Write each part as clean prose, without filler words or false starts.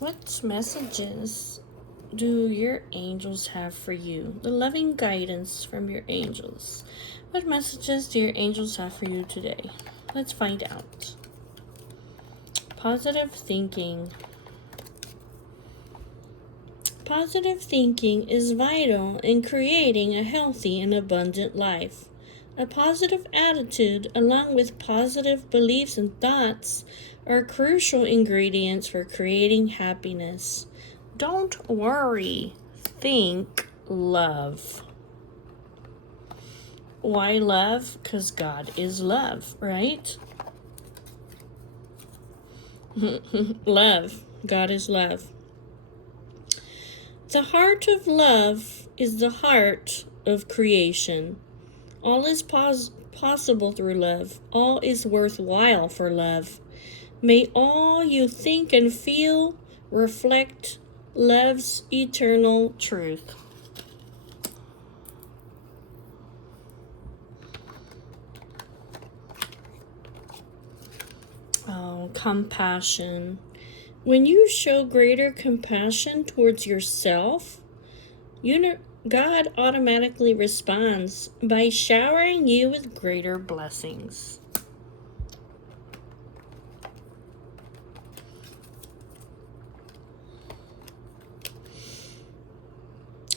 What messages do your angels have for you? The loving guidance from your angels. What messages do your angels have for you today? Let's find out. Positive thinking. Positive thinking is vital in creating a healthy and abundant life. A positive attitude, along with positive beliefs and thoughts, are crucial ingredients for creating happiness. Don't worry. Think love. Why love? Because God is love, right? Love. God is love. The heart of love is the heart of creation. All is possible through love. All is worthwhile for love. May all you think and feel reflect love's eternal truth. Oh, compassion. When you show greater compassion towards yourself, God automatically responds by showering you with greater blessings.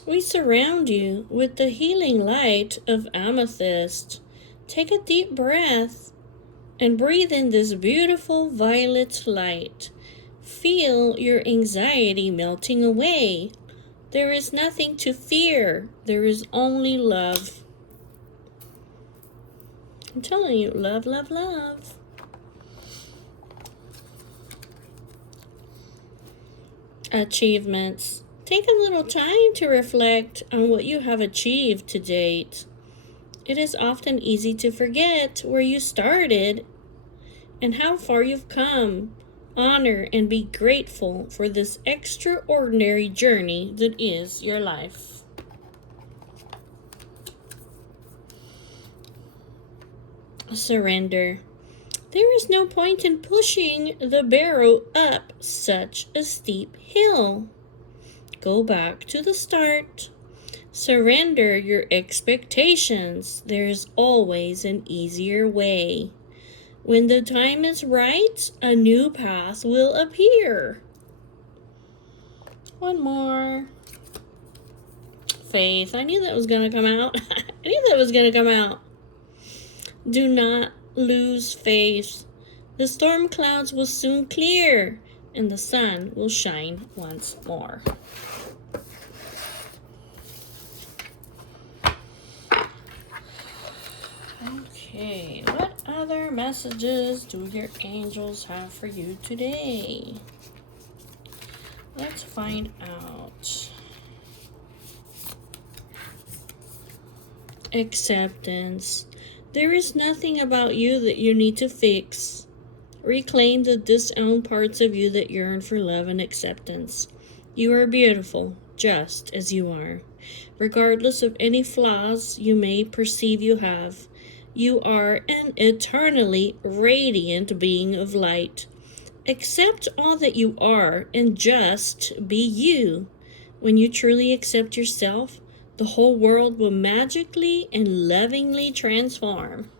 We surround you with the healing light of amethyst. Take a deep breath and breathe in this beautiful violet light. Feel your anxiety melting away. There is nothing to fear. There is only love. I'm telling you, love, love, love. Achievements. Take a little time to reflect on what you have achieved to date. It is often easy to forget where you started and how far you've come. Honor and be grateful for this extraordinary journey that is your life. Surrender. There is no point in pushing the barrow up such a steep hill. Go back to the start. Surrender your expectations. There is always an easier way. When the time is right, a new path will appear. One more. Faith. I knew that was going to come out. Do not lose faith. The storm clouds will soon clear, and the sun will shine once more. Okay, what other messages do your angels have for you today? Let's find out. Acceptance. There is nothing about you that you need to fix. Reclaim the disowned parts of you that yearn for love and acceptance. You are beautiful, just as you are. Regardless of any flaws you may perceive you have, you are an eternally radiant being of light. Accept all that you are and just be you. When you truly accept yourself, the whole world will magically and lovingly transform.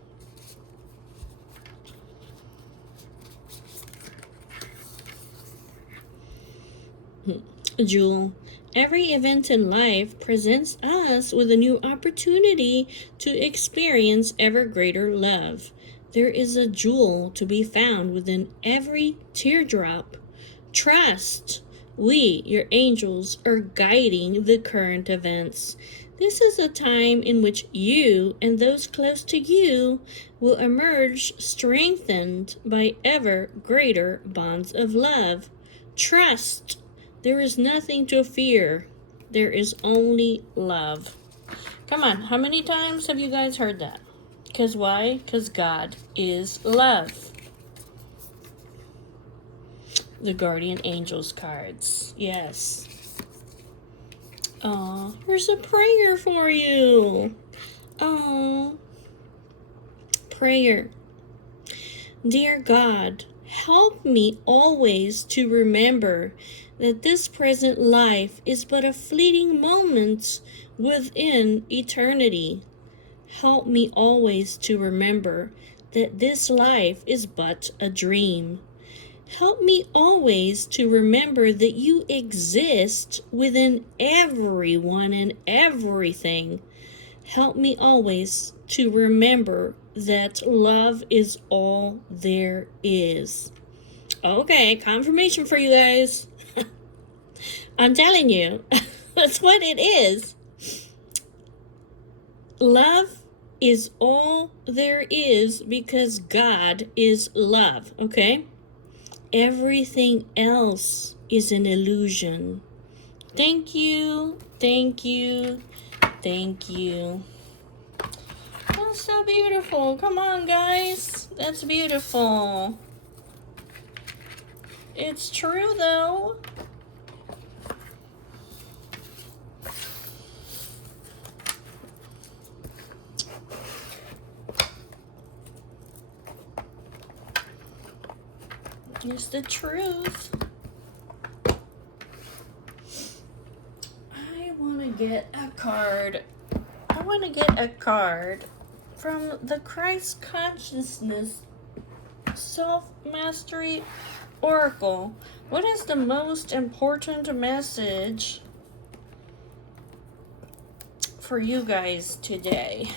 Jewel. Every event in life presents us with a new opportunity to experience ever greater love. There is a jewel to be found within every teardrop. Trust. We, your angels, are guiding the current events. This is a time in which you and those close to you will emerge strengthened by ever greater bonds of love. Trust. There is nothing to fear. There is only love. Come on, how many times have you guys heard that? Because why? Because God is love. The Guardian Angels cards. Yes. Oh, here's a prayer for you. Oh. Prayer. Dear God, Help me always to remember that this present life is but a fleeting moment within eternity. Help me always to remember that this life is but a dream. Help me always to remember that you exist within everyone and everything. Help me always to remember that love is all there is. Okay, confirmation for you guys. I'm telling you, that's what it is. Love is all there is because God is love, okay? Everything else is an illusion. Thank you, thank you, thank you. That's so beautiful. Come on, guys. That's beautiful. It's true, though. It's the truth. I want to get a card. I want to get a card from the Christ Consciousness Self-Mastery Oracle. What is the most important message for you guys today?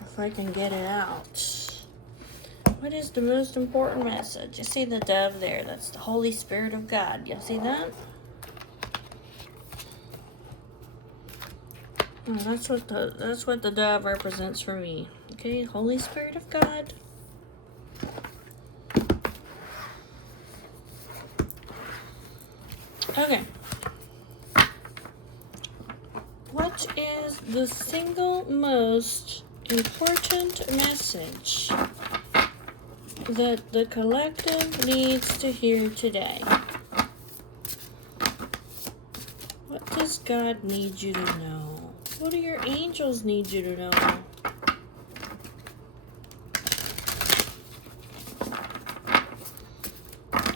If I can get it out. What is the most important message? You see the dove there? That's the Holy Spirit of God. You see that? Oh, that's what the dove represents for me. Okay, Holy Spirit of God. Okay. What is the single most important message that the collective needs to hear today? What does God need you to know? What do your angels need you to know?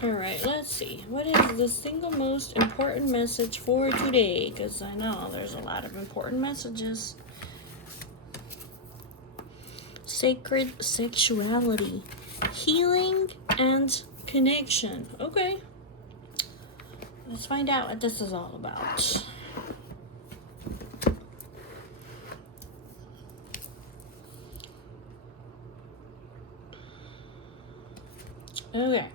Alright, let's see. What is the single most important message for today? Because I know there's a lot of important messages. Sacred sexuality. Healing and connection. Okay. Let's find out what this is all about. Okay.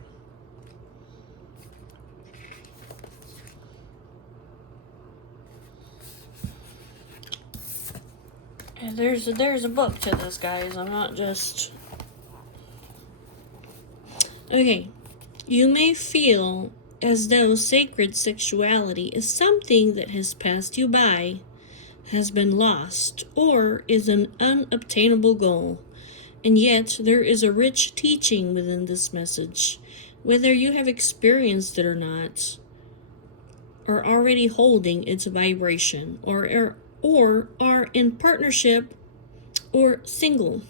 And there's a book to this, guys. I'm not just... Okay. You may feel as though sacred sexuality is something that has passed you by, has been lost, or is an unobtainable goal. And yet, there is a rich teaching within this message, whether you have experienced it or not, or already holding its vibration, or are in partnership or single.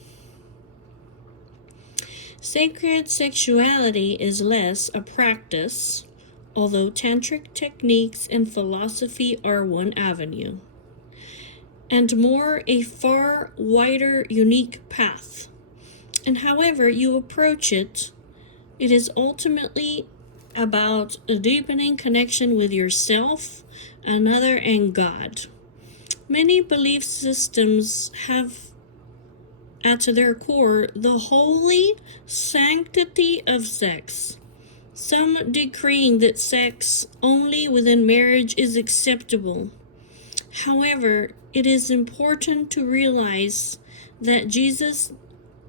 Sacred sexuality is less a practice, although tantric techniques and philosophy are one avenue, and more a far wider, unique path. And however you approach it, it is ultimately about a deepening connection with yourself, another, and God. Many belief systems have at their core the holy sanctity of sex, some decreeing that sex only within marriage is acceptable. However, it is important to realize that Jesus'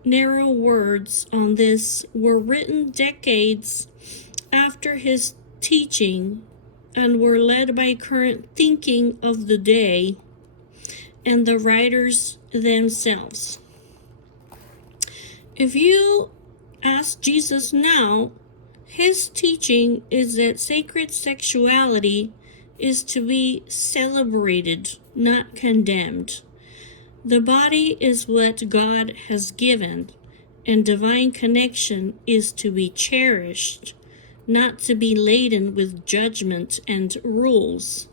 narrow words on this were written decades after his teaching and were led by current thinking of the day and the writers themselves. If you ask Jesus now, his teaching is that sacred sexuality is to be celebrated, not condemned. The body is what God has given, and divine connection is to be cherished, not to be laden with judgment and rules.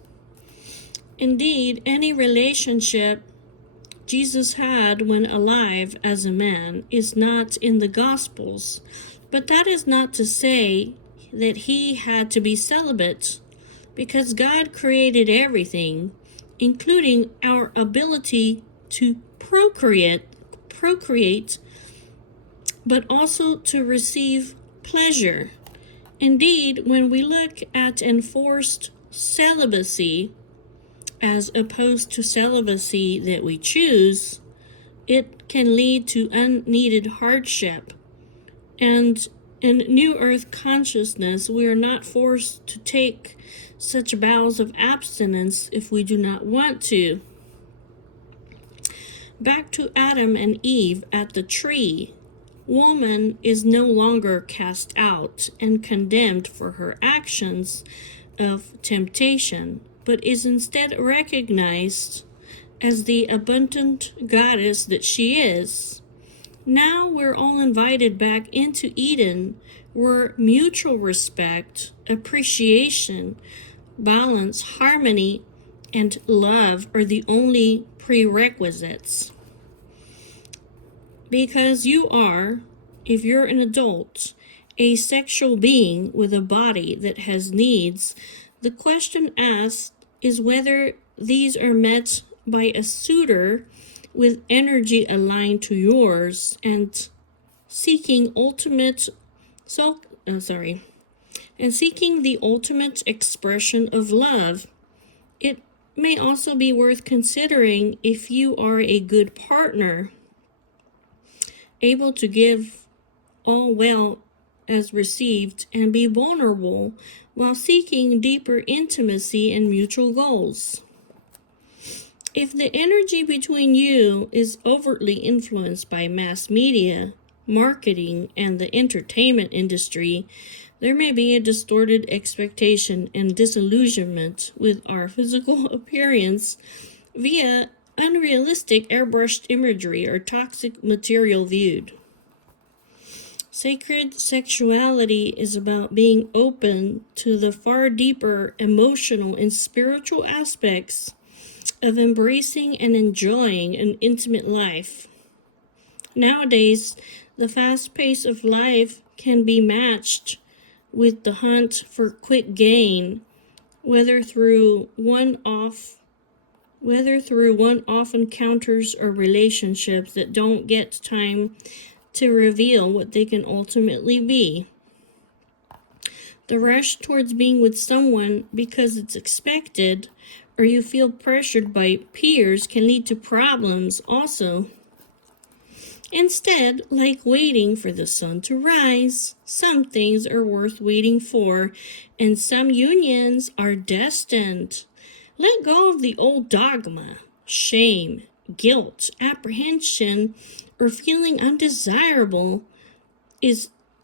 Indeed, any relationship Jesus had when alive as a man is not in the Gospels, but that is not to say that he had to be celibate, because God created everything, including our ability to procreate, but also to receive pleasure. Indeed, when we look at enforced celibacy as opposed to celibacy that we choose, it can lead to unneeded hardship. And in New Earth consciousness, we are not forced to take such vows of abstinence if we do not want to. Back to Adam and Eve at the tree. Woman is no longer cast out and condemned for her actions of temptation, but is instead recognized as the abundant goddess that she is. Now we're all invited back into Eden, where mutual respect, appreciation, balance, harmony, and love are the only prerequisites. Because you are, if you're an adult, a sexual being with a body that has needs, the question asked is whether these are met by a suitor with energy aligned to yours and seeking seeking the ultimate expression of love. It may also be worth considering if you are a good partner, able to give all well as received and be vulnerable while seeking deeper intimacy and mutual goals. If the energy between you is overtly influenced by mass media, marketing, and the entertainment industry, there may be a distorted expectation and disillusionment with our physical appearance via unrealistic airbrushed imagery or toxic material viewed. Sacred sexuality is about being open to the far deeper emotional and spiritual aspects of embracing and enjoying an intimate life. Nowadays, the fast pace of life can be matched with the hunt for quick gain, whether through one-off encounters or relationships that don't get time to reveal what they can ultimately be. The rush towards being with someone because it's expected or you feel pressured by peers can lead to problems also. Instead, like waiting for the sun to rise, some things are worth waiting for, and some unions are destined. Let go of the old dogma, shame, guilt, apprehension, or feeling undesirable.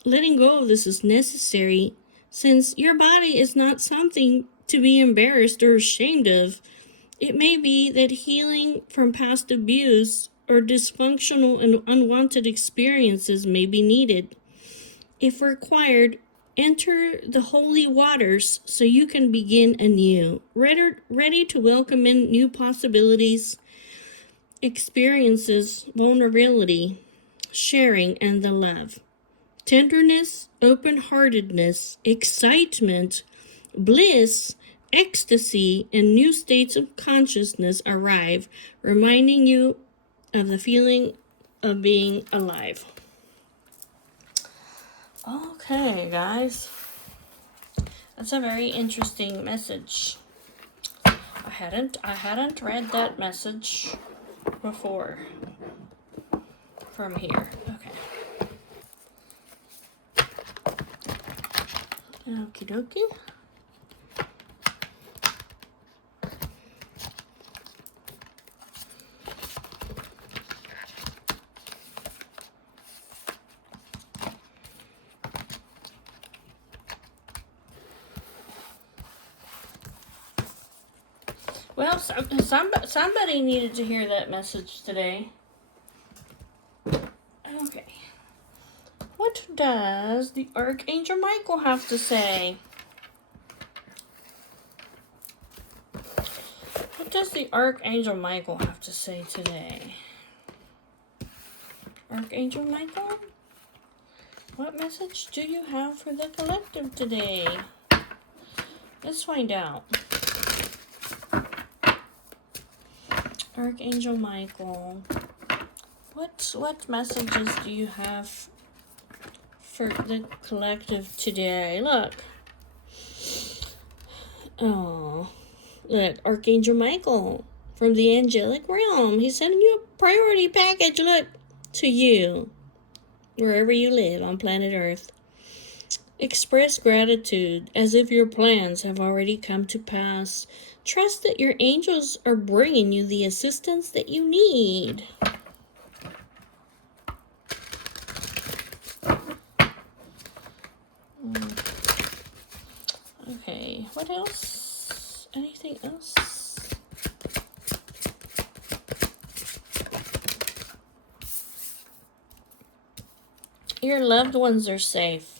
Letting go of this is necessary, since your body is not something to be embarrassed or ashamed of. It may be that healing from past abuse or dysfunctional and unwanted experiences may be needed. If required, enter the holy waters so you can begin anew, ready to welcome in new possibilities, experiences, vulnerability, sharing, and the love. Tenderness, open-heartedness, excitement, bliss, ecstasy, and new states of consciousness arrive, reminding you of the feeling of being alive. Okay, guys. That's a very interesting message. I hadn't read that message before from here. Okay. Okie dokie. Well, somebody needed to hear that message today. Okay. does the Archangel Michael have to say? What does the Archangel Michael have to say today? Archangel Michael, what message do you have for the collective today? Let's find out. Archangel Michael, what messages do you have for the collective today? Look. Oh, look, Archangel Michael from the angelic realm. He's sending you a priority package, look, to you, wherever you live on planet Earth. Express gratitude as if your plans have already come to pass. Trust that your angels are bringing you the assistance that you need. Okay, what else? Anything else? Your loved ones are safe.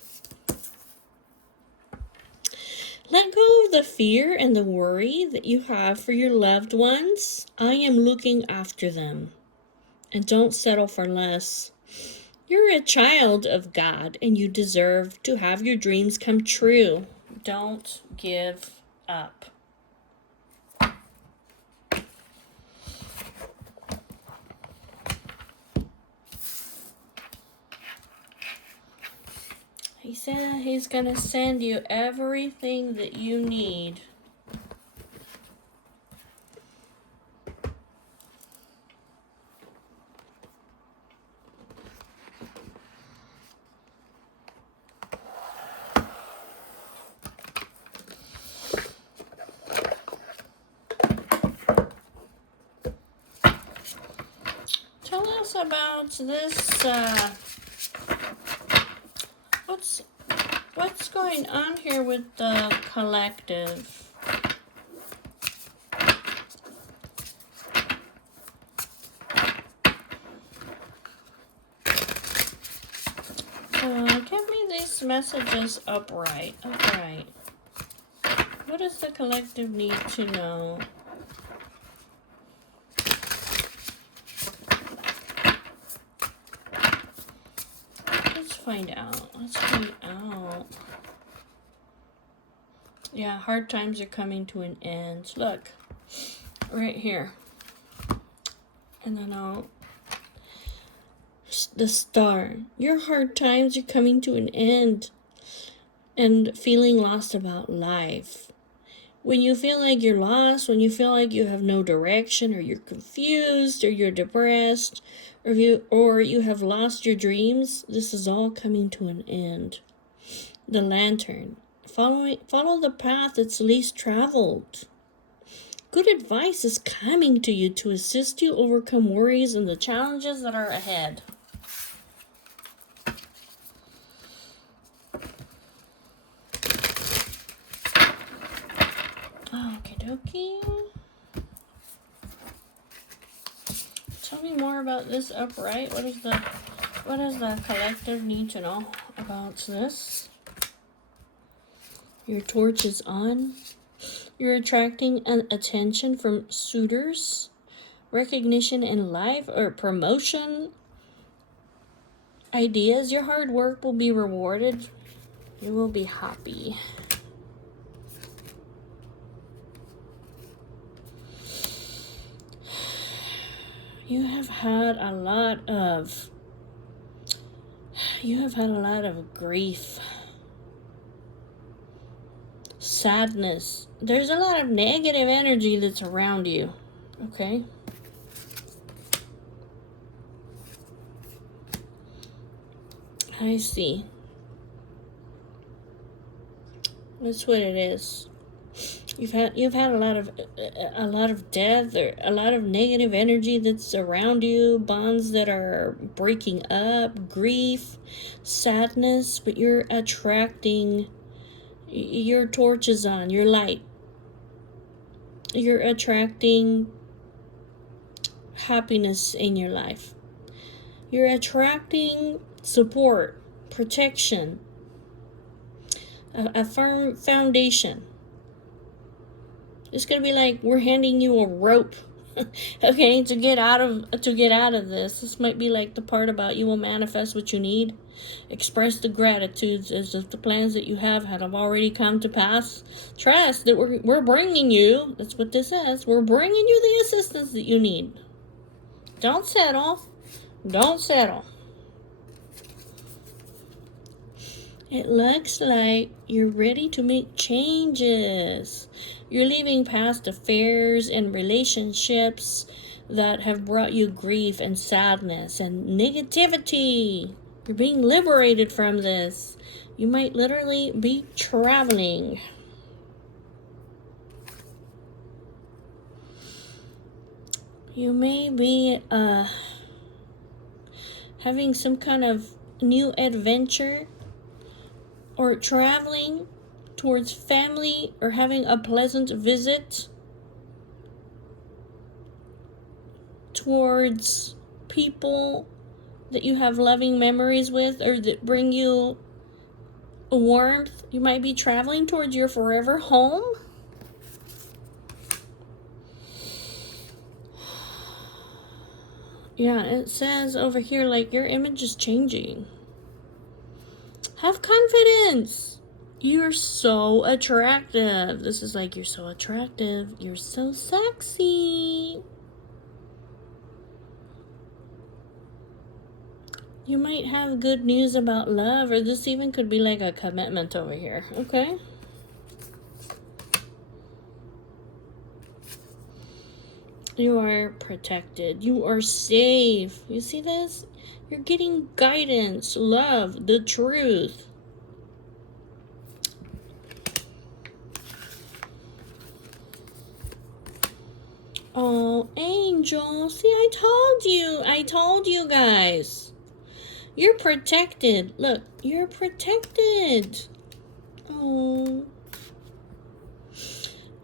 Let go of the fear and the worry that you have for your loved ones. I am looking after them. And don't settle for less. You're a child of God, and you deserve to have your dreams come true. Don't give up. He said he's going to send you everything that you need. Tell us about this, what's going on here with the collective? Give me these messages upright. What does the collective need to know? Let's find out. Yeah, hard times are coming to an end. Look, right here. And then the star. Your hard times are coming to an end. And feeling lost about life. When you feel like you're lost, when you feel like you have no direction, or you're confused, or you're depressed, or you have lost your dreams, this is all coming to an end. The lantern. Follow the path that's least traveled. Good advice is coming to you to assist you overcome worries and the challenges that are ahead. Okie dokie. Tell me more about this upright. What does the collective need to know about this? Your torch is on. You're attracting an attention from suitors, recognition in life, or promotion. Ideas. Your hard work will be rewarded. You will be happy. You have had a lot of grief, sadness. There's a lot of negative energy that's around you, okay? I see. That's what it is. You've had a lot of death, or a lot of negative energy that's around you, bonds that are breaking up, grief, sadness, but you're attracting, your torch is on, your light. You're attracting happiness in your life. You're attracting support, protection, a firm foundation. It's going to be like we're handing you a rope, okay, to get out of this. This might be like the part about you will manifest what you need. Express the gratitudes as if the plans that you have already come to pass. Trust that we're bringing you, that's what this says, we're bringing you the assistance that you need. Don't settle. Don't settle. It looks like you're ready to make changes. You're leaving past affairs and relationships that have brought you grief and sadness and negativity. You're being liberated from this. You might literally be traveling. You may be having some kind of new adventure, or traveling towards family, or having a pleasant visit towards people that you have loving memories with, or that bring you warmth. You might be traveling towards your forever home. Yeah, it says over here, like, your image is changing. Have confidence. You're so attractive. This is like, you're so attractive. You're so sexy. You might have good news about love, or this even could be like a commitment over here, okay? You are protected. You are safe. You see this? You're getting guidance, love, the truth. Oh, angel. See, I told you guys. You're protected. Look, you're protected. Oh.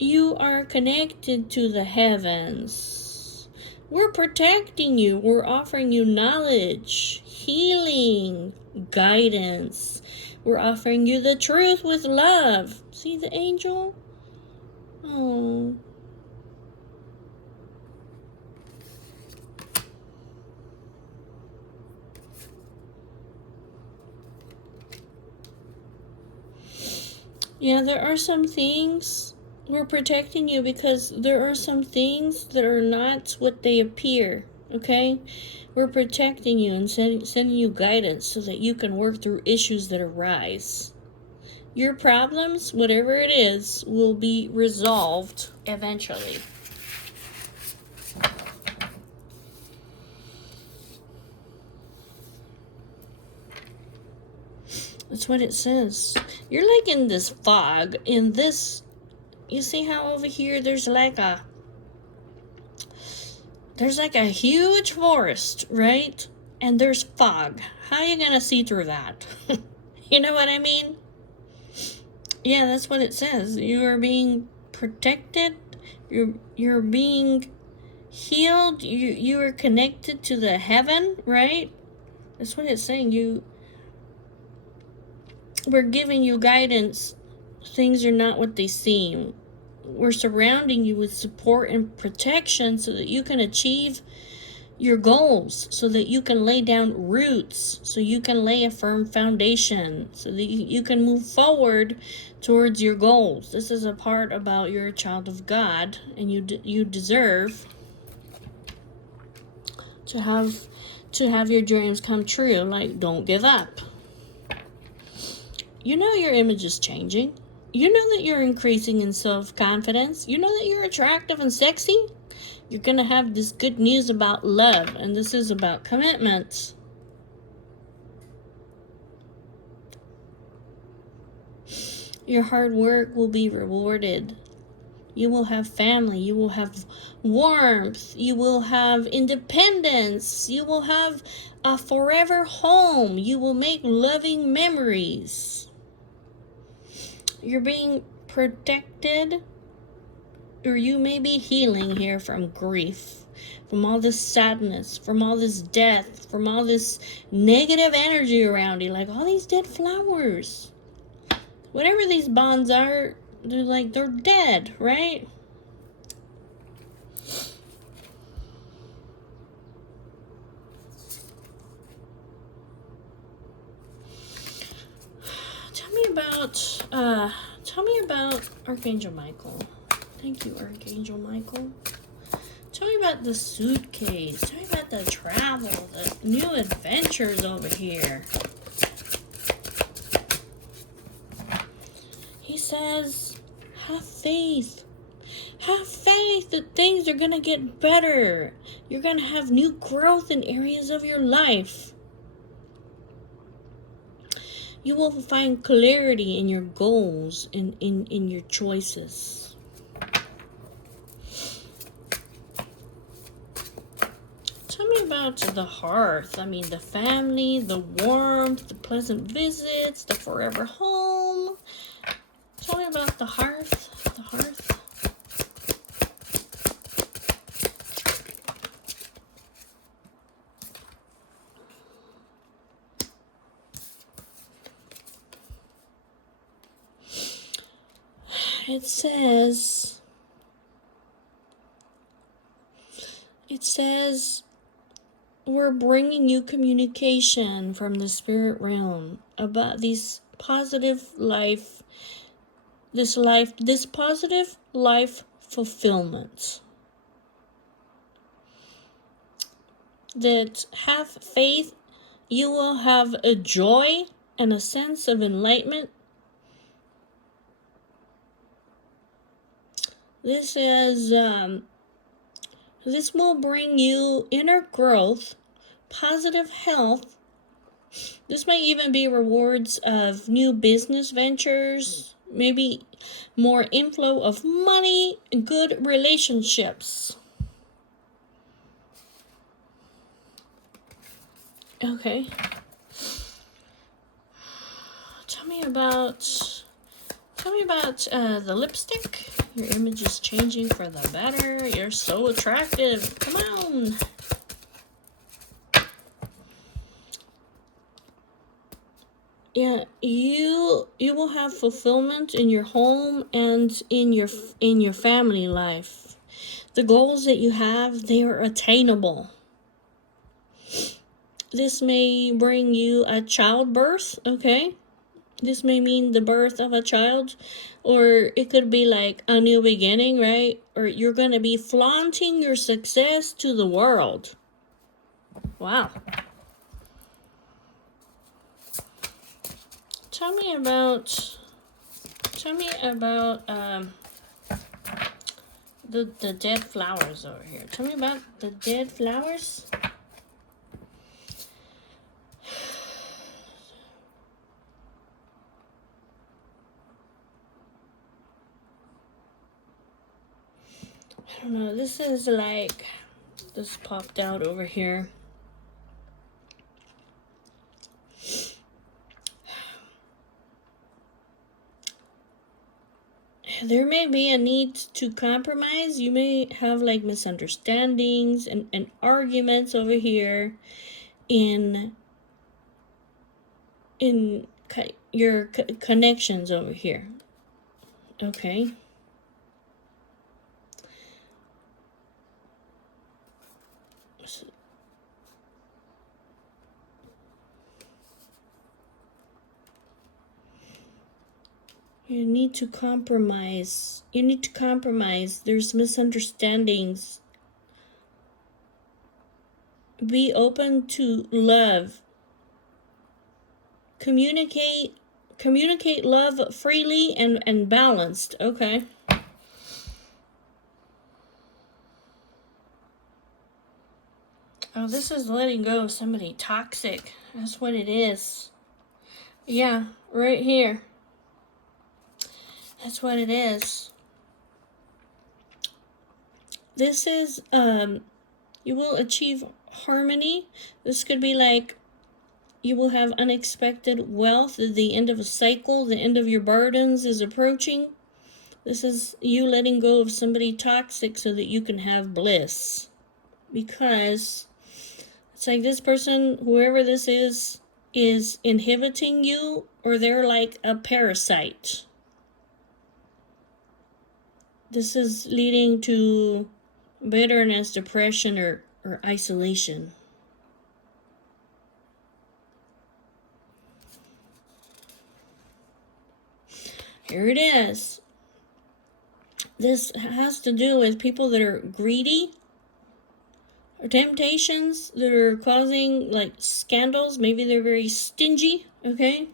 You are connected to the heavens. We're protecting you. We're offering you knowledge, healing, guidance. We're offering you the truth with love. See the angel? Oh. Yeah, there are some things. We're protecting you because there are some things that are not what they appear, okay? We're protecting you and sending you guidance so that you can work through issues that arise. Your problems, whatever it is, will be resolved eventually. That's what it says. You're like in this fog, in this. You see how over here there's like a huge forest, right? And there's fog. How are you gonna see through that? You know what I mean? Yeah, that's what it says. You are being protected. You're being healed. You are connected to the heaven, right? That's what it's saying. We're giving you guidance. Things are not what they seem. We're surrounding you with support and protection so that you can achieve your goals, so that you can lay down roots, so you can lay a firm foundation, so that you can move forward towards your goals. This is a part about you're a child of God, and you deserve to have your dreams come true. Like, don't give up. You know your image is changing. You know that you're increasing in self-confidence. You know that you're attractive and sexy. You're going to have this good news about love, and this is about commitment. Your hard work will be rewarded. You will have family. You will have warmth. You will have independence. You will have a forever home. You will make loving memories. You're being protected, or you may be healing here from grief. from all this sadness, from all this death, from all this negative energy around you, like all these dead flowers. Whatever these bonds are, they're dead, right? Tell me about Archangel Michael. Thank you, Archangel Michael. Tell me about the suitcase. Tell me about the travel, the new adventures over here. He says, have faith. Have faith that things are going to get better. You're going to have new growth in areas of your life. You will find clarity in your goals, in your choices. Tell me about the hearth. I mean, the family, the warmth, the pleasant visits, the forever home. Tell me about the hearth. The hearth. It says, we're bringing you communication from the spirit realm about this positive life fulfillment. That have faith, you will have a joy and a sense of enlightenment. This is this will bring you inner growth, positive health. This might even be rewards of new business ventures, maybe more inflow of money, good relationships. Okay. Tell me about the lipstick. Your image is changing for the better. You're so attractive. Come on. Yeah, you will have fulfillment in your home and in your family life. The goals that you have, they are attainable. This may bring you a childbirth, okay? This may mean the birth of a child, or it could be like a new beginning, right? Or you're going to be flaunting your success to the world. Wow. Tell me about the dead flowers over here. Tell me about the dead flowers. I don't know. This popped out over here. There may be a need to compromise. You may have like misunderstandings and arguments over here in your connections over here. Okay. You need to compromise. There's misunderstandings. Be open to love. Communicate love freely and balanced. Okay. Oh, this is letting go of somebody toxic. That's what it is. Yeah, right here. That's what it is. This is, you will achieve harmony. This could be like, you will have unexpected wealth at the end of a cycle. The end of your burdens is approaching. This is you letting go of somebody toxic so that you can have bliss. because it's like this person, whoever this is inhibiting you, or they're like a parasite. This is leading to bitterness, depression, or isolation. Here it is. This has to do with people that are greedy, or temptations that are causing like scandals. Maybe they're very stingy, okay?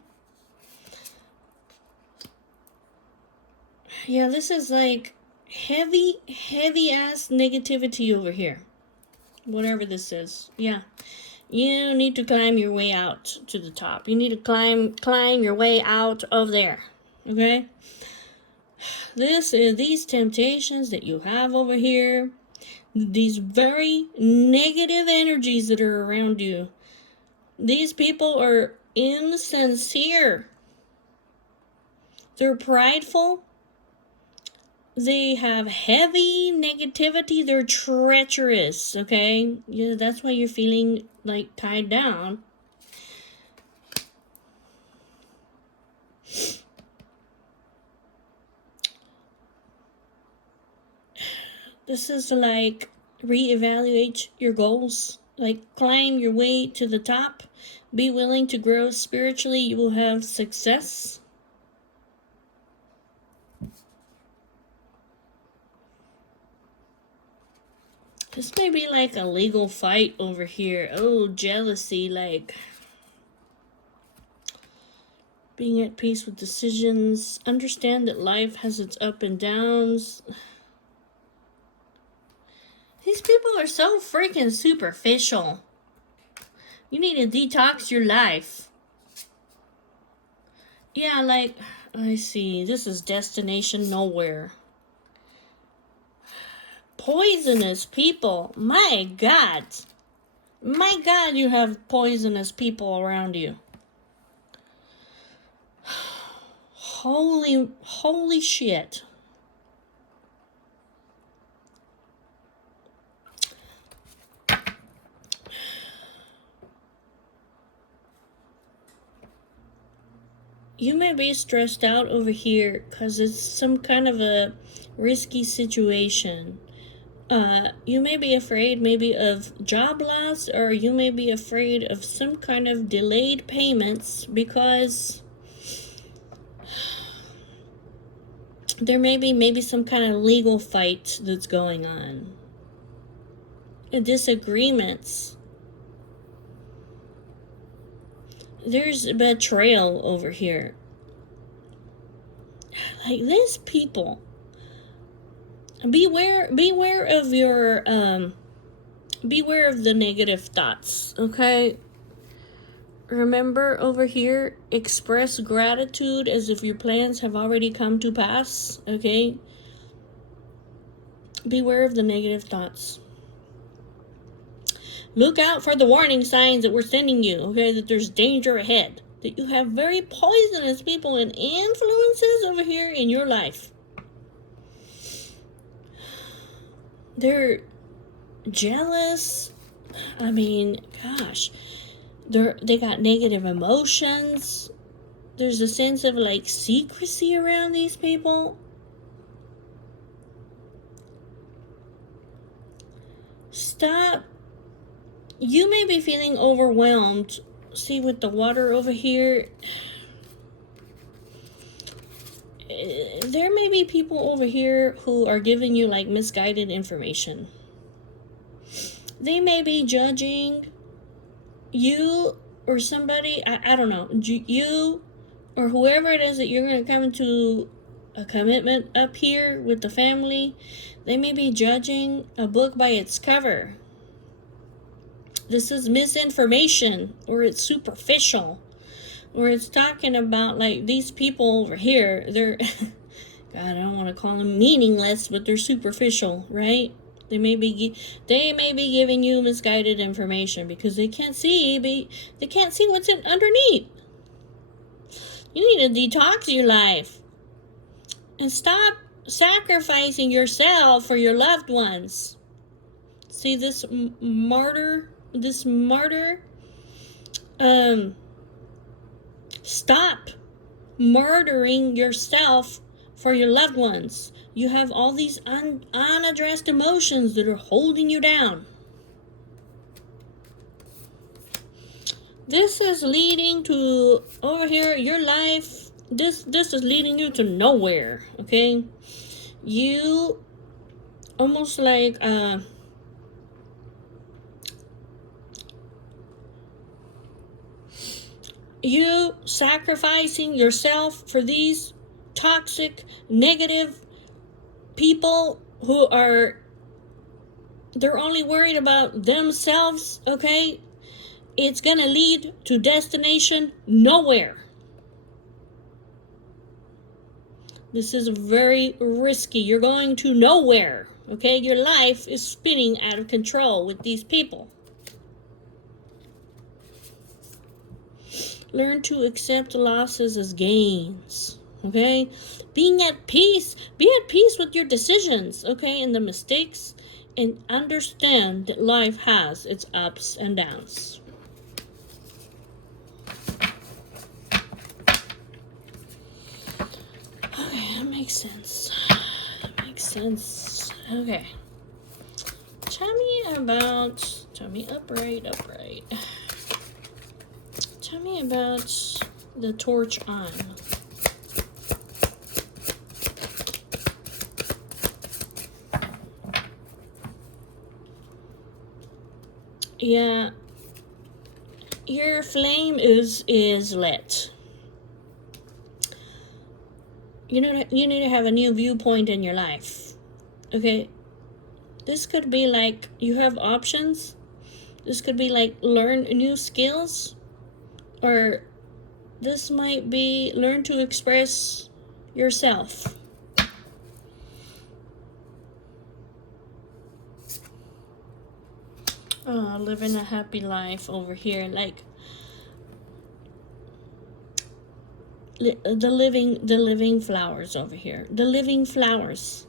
Yeah, this is like heavy ass negativity over here. Whatever this is. Yeah. You need to climb your way out to the top. You need to climb your way out of there. Okay? These temptations that you have over here, these very negative energies that are around you. These people are insincere. They're prideful. They have heavy negativity. They're treacherous, okay? Yeah, that's why you're feeling like tied down. This is like reevaluate your goals. Like climb your way to the top. Be willing to grow spiritually. You will have success. This may be like a legal fight over here. Oh, jealousy, like being at peace with decisions. Understand that life has its up and downs. These people are so freaking superficial. You need to detox your life. Yeah, like, I see. This is destination nowhere. Poisonous people. My God. My God, you have poisonous people around you. Holy shit. You may be stressed out over here because it's some kind of a risky situation. You may be afraid maybe of job loss, or you may be afraid of some kind of delayed payments because there may be maybe some kind of legal fight that's going on. Disagreements. There's betrayal over here. Like these people. Beware of your beware of the negative thoughts, okay? Remember over here, express gratitude as if your plans have already come to pass, okay? Beware of the negative thoughts. Look out for the warning signs that we're sending you, okay? That there's danger ahead. That you have very poisonous people and influences over here in your life. They're jealous. I mean, gosh. They got negative emotions. There's a sense of like secrecy around these people. Stop. You may be feeling overwhelmed. See with the water over here. There may be people over here who are giving you like misguided information. They may be judging you or somebody, I don't know, you or whoever it is that you're going to come into a commitment up here with the family. They may be judging a book by its cover. This is misinformation, or it's superficial, or it's talking about like these people over here, they're God, I don't want to call them meaningless, but they're superficial, right? They may be giving you misguided information because they can't see what's underneath. You need to detox your life and stop sacrificing yourself for your loved ones. See this martyr, stop murdering yourself for your loved ones. You have all these unaddressed emotions that are holding you down. This is leading to, over here, your life, this is leading you to nowhere, okay? You almost like, you sacrificing yourself for these toxic, negative people who are, they're only worried about themselves, okay? It's gonna lead to destination nowhere. This is very risky. You're going to nowhere, okay? Your life is spinning out of control with these people. Learn to accept losses as gains, okay? Being at peace. Be at peace with your decisions, okay? And the mistakes. And understand that life has its ups and downs. Okay, that makes sense. Okay. Tell me upright. Tell me about the torch on. Yeah, your flame is lit. You need to have a new viewpoint in your life. Okay? This could be like you have options. This could be like learn new skills. Or this might be learn to express yourself. Living a happy life over here. Like the living flowers over here. The living flowers.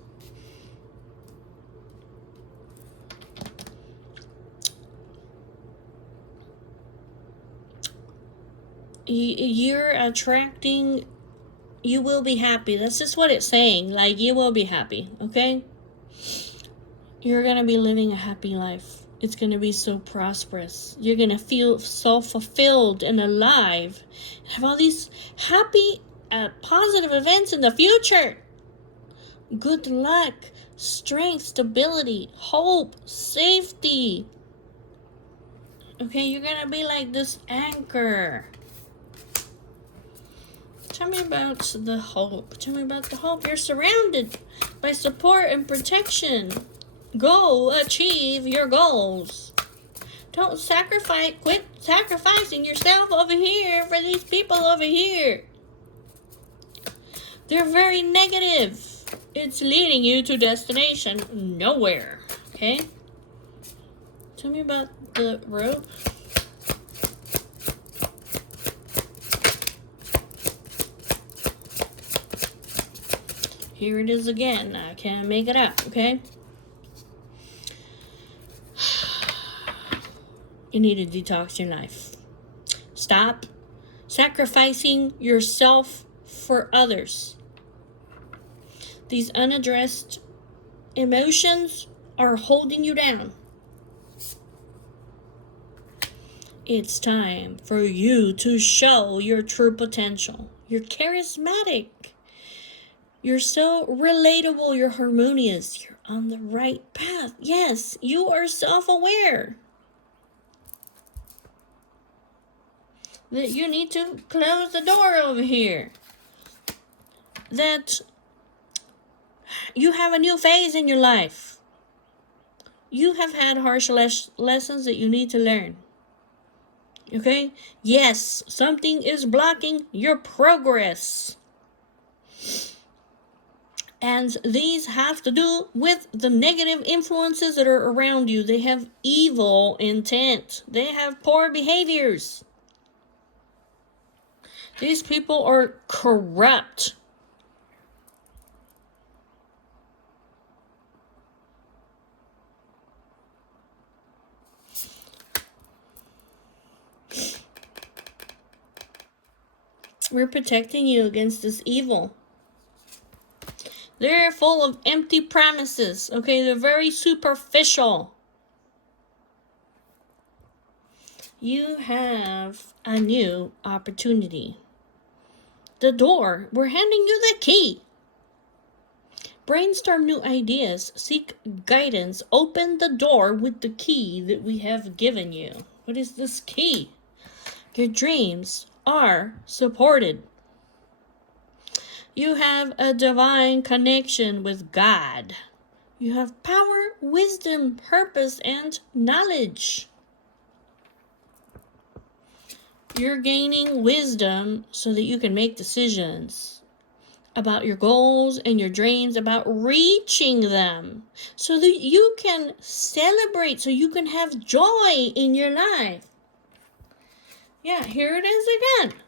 You're attracting, you will be happy. That's just what it's saying. Like, you will be happy, okay? You're gonna be living a happy life. It's gonna be so prosperous. You're gonna feel so fulfilled and alive. And have all these happy, positive events in the future. Good luck, strength, stability, hope, safety. Okay, you're gonna be like this anchor. Tell me about the hope. Tell me about the hope. You're surrounded by support and protection. Go achieve your goals. Don't quit sacrificing yourself over here for these people over here. They're very negative. It's leading you to destination nowhere. Okay? Tell me about the rope. Here it is again. I can't make it up, okay? You need to detox your life. Stop sacrificing yourself for others. These unaddressed emotions are holding you down. It's time for you to show your true potential. You're charismatic. You're so relatable. You're harmonious. You're on the right path. Yes, you are self-aware. That you need to close the door over here. That you have a new phase in your life. You have had harsh lessons that you need to learn. Okay? Yes, something is blocking your progress. And these have to do with the negative influences that are around you. They have evil intent. They have poor behaviors. These people are corrupt. We're protecting you against this evil. They're full of empty promises, okay? They're very superficial. You have a new opportunity. The door, we're handing you the key. Brainstorm new ideas, seek guidance, open the door with the key that we have given you. What is this key? Your dreams are supported. You have a divine connection with God. You have power, wisdom, purpose, and knowledge. You're gaining wisdom so that you can make decisions about your goals and your dreams, about reaching them, so that you can celebrate, so you can have joy in your life. Yeah, here it is again.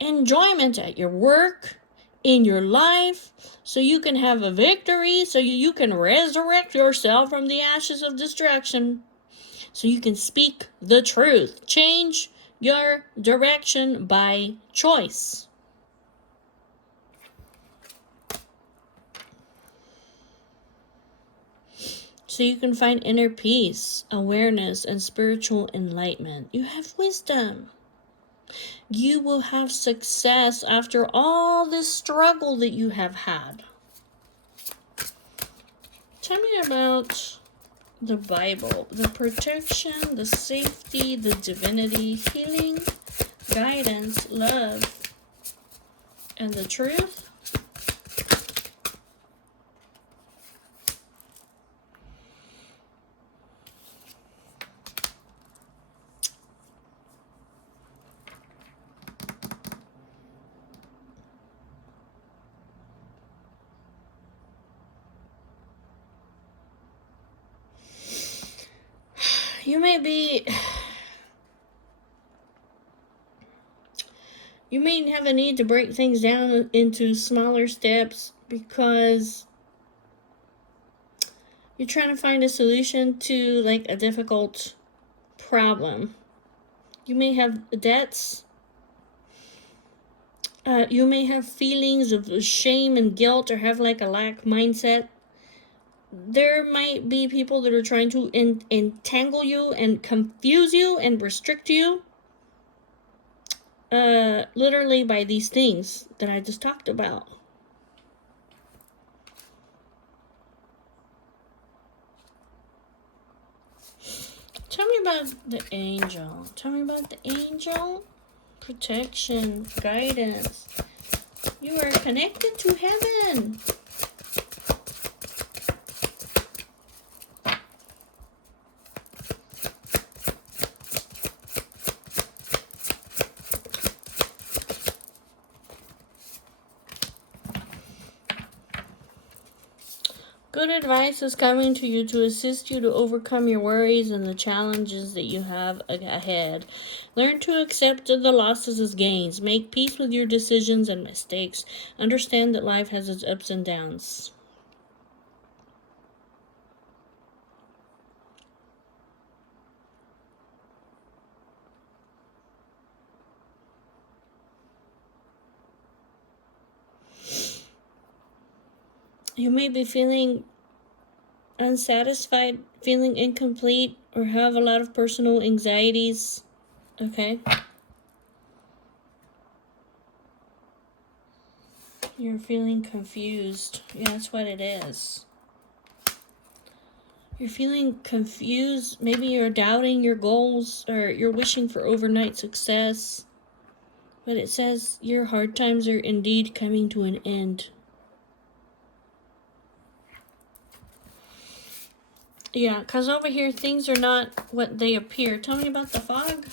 Enjoyment at your work, in your life, so you can have a victory, so you can resurrect yourself from the ashes of destruction, so you can speak the truth. Change your direction by choice. So you can find inner peace, awareness, and spiritual enlightenment. You have wisdom. You will have success after all this struggle that you have had. Tell me about the Bible, the protection, the safety, the divinity, healing, guidance, love, and the truth. You may have a need to break things down into smaller steps because you're trying to find a solution to like a difficult problem. You may have debts. You may have feelings of shame and guilt, or have like a lack mindset. There might be people that are trying to entangle you and confuse you and restrict you. Literally by these things that I just talked about. Tell me about the angel. Tell me about the angel. Protection, guidance. You are connected to heaven. Good advice is coming to you to assist you to overcome your worries and the challenges that you have ahead. Learn to accept the losses as gains. Make peace with your decisions and mistakes. Understand that life has its ups and downs. You may be feeling unsatisfied, feeling incomplete, or have a lot of personal anxieties. Okay? You're feeling confused. Yeah, that's what it is. You're feeling confused. Maybe you're doubting your goals, or you're wishing for overnight success. But it says your hard times are indeed coming to an end. Yeah, because over here things are not what they appear. Tell me about the fog.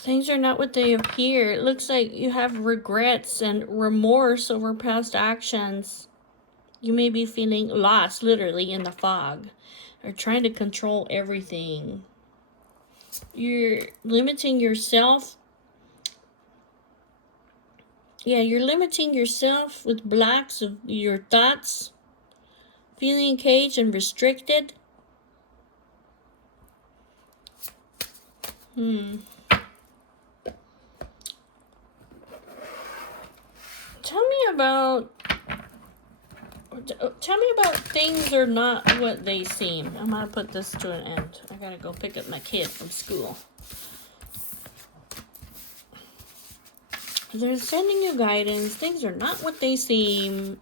Things are not what they appear. It looks like you have regrets and remorse over past actions. You may be feeling lost, literally, in the fog, or trying to control everything. You're limiting yourself. Yeah, you're limiting yourself with blocks of your thoughts, Feeling caged and restricted? Tell me about things are not what they seem. I'm gonna put this to an end. I gotta go pick up my kid from school. They're sending you guidance. Things are not what they seem.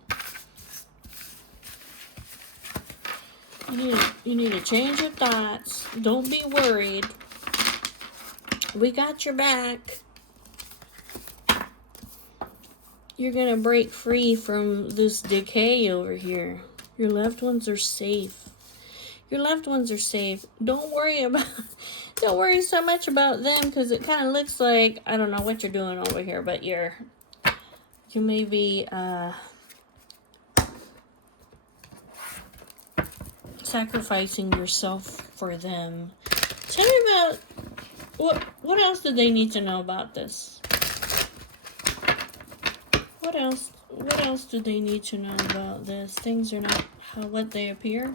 You need to change your thoughts. Don't be worried. We got your back. You're going to break free from this decay over here. Your loved ones are safe. Your loved ones are safe. Don't worry so much about them, because it kind of looks like, I don't know what you're doing over here, but you may be sacrificing yourself for them. Tell me about what else do they need to know about this? What else do they need to know about this? Things are not what they appear.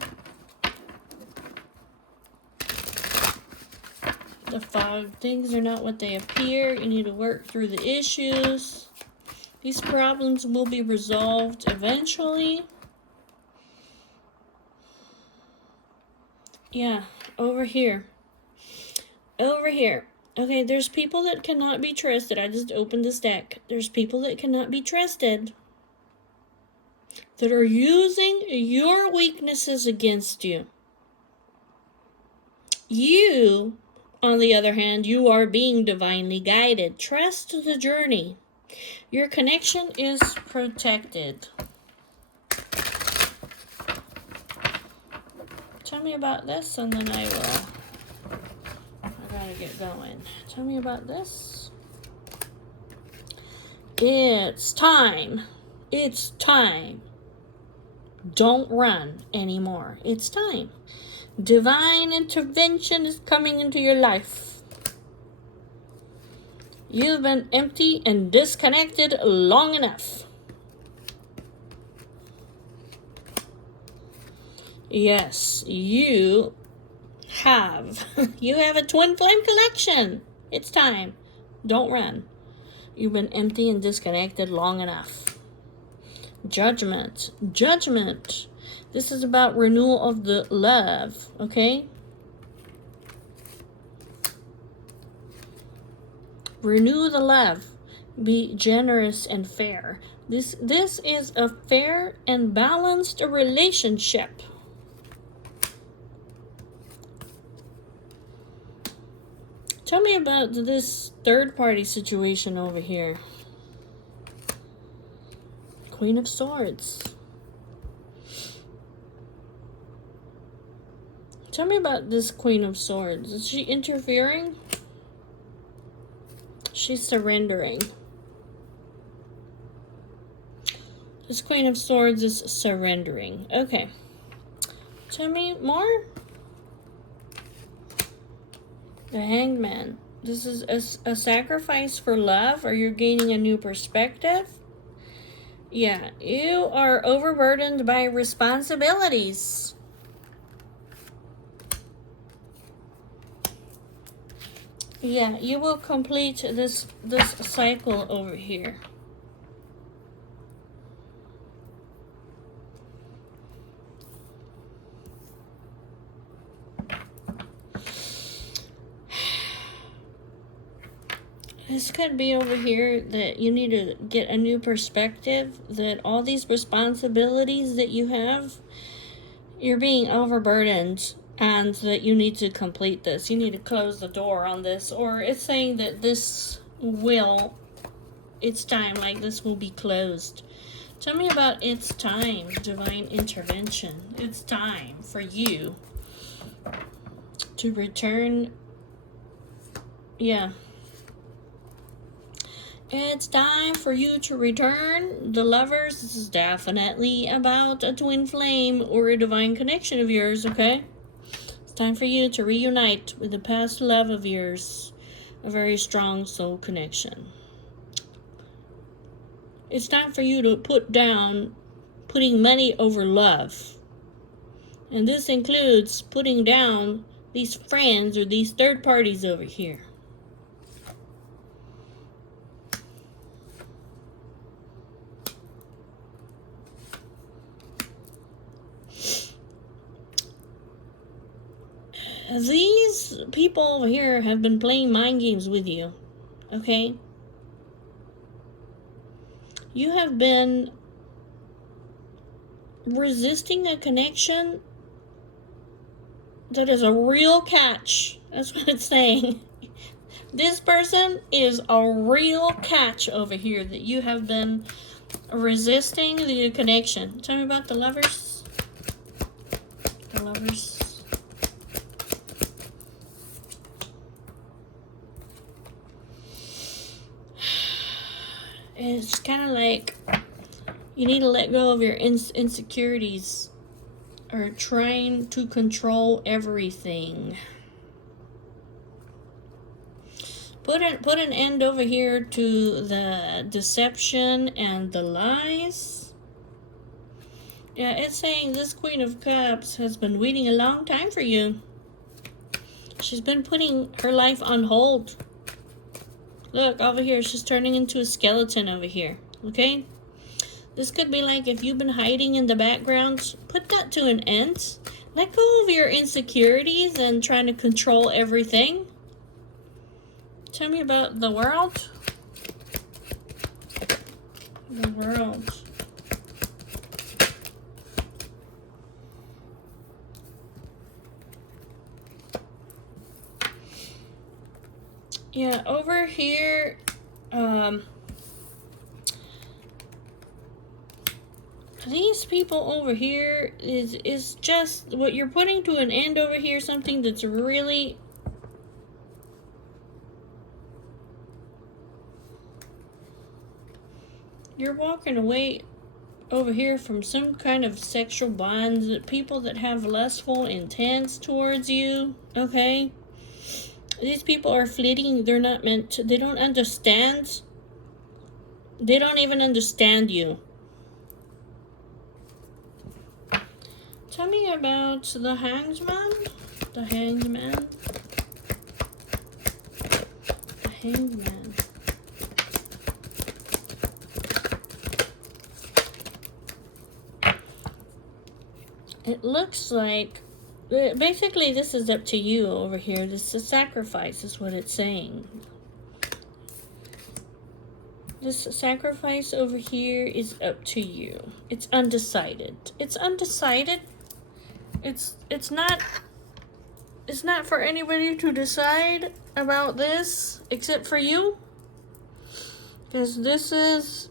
The fog. Things are not what they appear. You need to work through the issues. These problems will be resolved eventually. Yeah, over here. Okay, there's people that cannot be trusted. I just opened this deck. There's people that cannot be trusted, that are using your weaknesses against you. You, on the other hand, you are being divinely guided. Trust the journey. Your connection is protected. Tell me about this, and then I gotta get going. Tell me about this. It's time. It's time. Don't run anymore. It's time. Divine intervention is coming into your life. You've been empty and disconnected long enough. Yes, you have a twin flame connection. It's time. Don't run. You've been empty and disconnected long enough. Judgment. This is about renewal of the love, okay? Renew the love. Be generous and fair. This is a fair and balanced relationship. Tell me about this third-party situation over here. Queen of Swords. Tell me about this Queen of Swords. Is she interfering? She's surrendering. This Queen of Swords is surrendering. Okay. Tell me more. The Hanged Man. This is a sacrifice for love, or you're gaining a new perspective. Yeah, you are overburdened by responsibilities. Yeah, you will complete this cycle over here. This could be over here that you need to get a new perspective, that all these responsibilities that you have, you're being overburdened, and that you need to complete this. You need to close the door on this, or it's saying that it's time, like this will be closed. Tell me about it's time, divine intervention. It's time for you to return. Yeah. It's time for you to return. The Lovers, this is definitely about a twin flame or a divine connection of yours, okay? It's time for you to reunite with the past love of yours, a very strong soul connection. It's time for you to put down putting money over love. And this includes putting down these friends or these third parties over here. These people over here have been playing mind games with you, okay? You have been resisting a connection that is a real catch. That's what it's saying. This person is a real catch over here that you have been resisting the connection. Tell me about the lovers. The lovers. It's kind of like you need to let go of your insecurities or trying to control everything. Put an end over here to the deception and the lies. Yeah, it's saying this Queen of Cups has been waiting a long time for you. She's been putting her life on hold. Look, over here, she's turning into a skeleton over here, okay? This could be like if you've been hiding in the background, put that to an end. Let go of your insecurities and trying to control everything. Tell me about the world. The world. Yeah, over here, these people over here is just what you're putting to an end over here, something that's really you're walking away over here from some kind of sexual bonds, people that have lustful intents towards you, okay? These people are fleeting. They're not meant to, they don't understand. They don't even understand you. Tell me about the Hanged Man. The Hanged Man. The Hanged Man. It looks like basically this is up to you over here. This is a sacrifice is what it's saying. This sacrifice over here is up to you. It's undecided. It's undecided. It's not for anybody to decide about this except for you. Because this is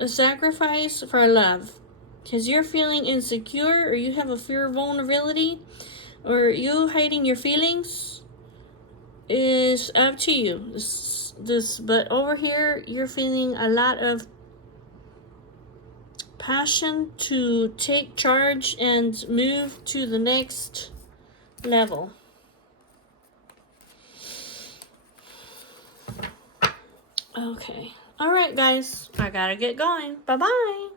a sacrifice for love. Because you're feeling insecure, or you have a fear of vulnerability, or you hiding your feelings, is up to you. But over here, you're feeling a lot of passion to take charge and move to the next level. Okay. All right, guys. I gotta get going. Bye-bye.